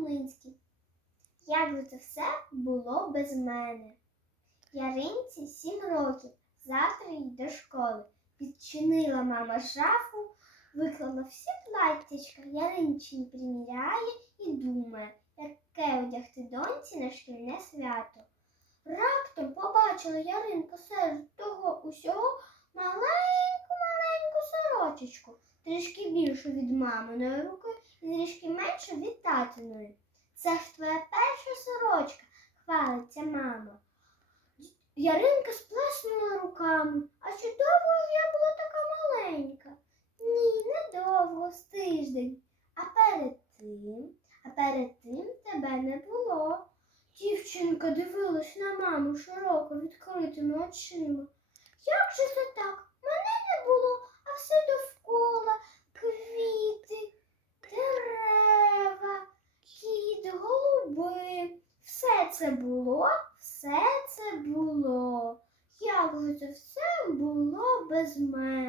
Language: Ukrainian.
Хомлинський. Як би це все було без мене? Яринці сім років, завтра їй до школи. Відчинила мама шафу, виклала всі платтячка, Яринчині приміряє і думає, яке одягти доньці на шкільне свято. Раптом побачила Яринка серед того усього маленьку-маленьку сорочечку, трішки більшу від маминої руки і трішки меншу від татиної. Це ж твоя перша сорочка, хвалиться мама. Яринка сплеснула руками. А чи довго я була така маленька? Ні, недовго, з тиждень. А перед тим, а перед тим тебе не було. Дівчинка дивилась на маму широко відкритими очима. Як же це так? Мене не було, а все довкола квіти, дерева, кіт, голуби. Все це було, все це було. Як же це все було без мене?